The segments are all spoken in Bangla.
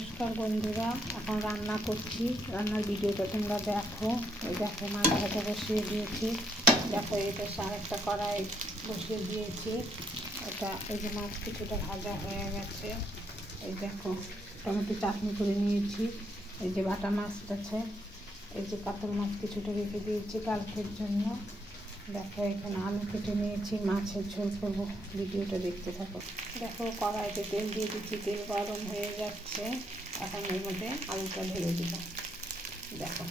নমস্কার বন্ধুরা, এখন রান্না করছি। রান্নার ভিডিওটা তোমরা দেখো। এই দেখো মাছ ভাজা বসিয়ে দিয়েছি। দেখো এটা আরেকটা কড়াই বসিয়ে দিয়েছি। এটা এই যে মাছ কিছুটা ভাজা হয়ে গেছে। এই দেখো টমেটো চাটনি করে নিয়েছি। এই যে বাটা মাছ আছে, এই যে কাতল মাছ কিছুটা রেখে দিয়েছি কালকের জন্য। দেখো এখানে আলু কেটে নিয়েছি, মাছের ঝোল করবো। ভিডিওটা দেখতে থাকো। দেখো কড়াইতে তেল দিয়ে দিচ্ছি, তেল গরম হয়ে যাচ্ছে। এখন এর মধ্যে আলুটা ঢেলে দিব। দেখো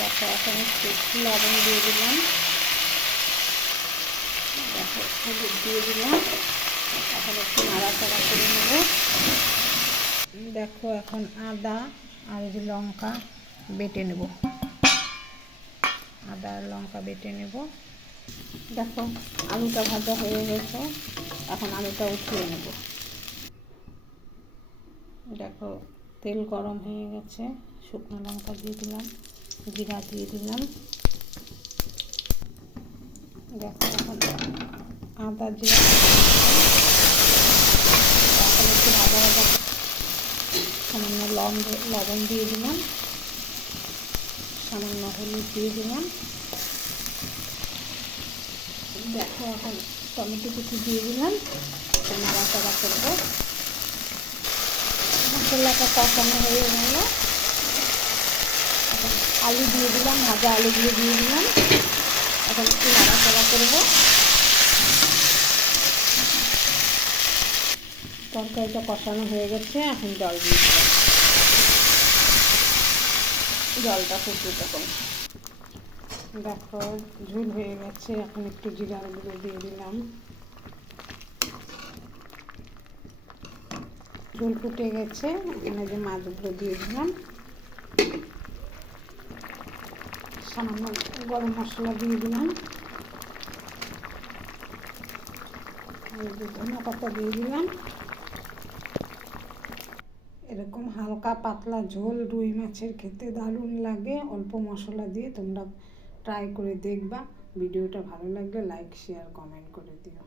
দেখো এখন একটু লবণ দিয়ে দিলাম। দেখো হলুদ দিয়ে দিলাম। এখন একটু নাড়াচাড়া করে নেব। দেখো এখন আদা আর এই যে লঙ্কা বেটে নেব। আদা আর লঙ্কা বেটে নেব। দেখো আলুটা ভাজা হয়ে গেছে, এখন আলুটা উঠিয়ে নেব। দেখো তেল গরম হয়ে গেছে, শুকনো লঙ্কা দিয়ে দিলাম, জিরা দিয়ে দিলাম। দেখো এখন আদা জিরা এখন একটু ভাজা ভাজা সামান্য লবণ দিয়ে দিলাম, সামান্য হলুদ দিয়ে দিলাম। দেখো এখন টমেটো কুচি দিয়ে দিলাম, নাড়াচাড়া করবো। মশলাটা কষানো হয়ে গেল, এখন আলু দিয়ে দিলাম, ভাজা আলুগুলো দিয়ে দিলাম। এখন একটু নাড়াচাড়া করবো। তরকারিটা কষানো হয়ে গেছে, এখন জল দিয়ে দিলাম। জলটা ফুটবে তখন। দেখো ঝোল হয়ে গেছে, এখন একটু জিরার গুঁড়ো দিয়ে দিলাম। ঝোল ফুটে গেছে, এখানে যে মাছগুলো দিয়ে দিলাম। সামান্য গরম মশলা দিয়ে দিলাম, ধনিয়া পাতা দিয়ে দিলাম। এরকম হালকা পাতলা ঝোল রুই মাছের খেতে দারুণ লাগে। অল্প মশলা দিয়ে তোমরা ট্রাই করে দেখবা। ভিডিওটা ভালো লাগলে লাইক শেয়ার কমেন্ট করে দিও।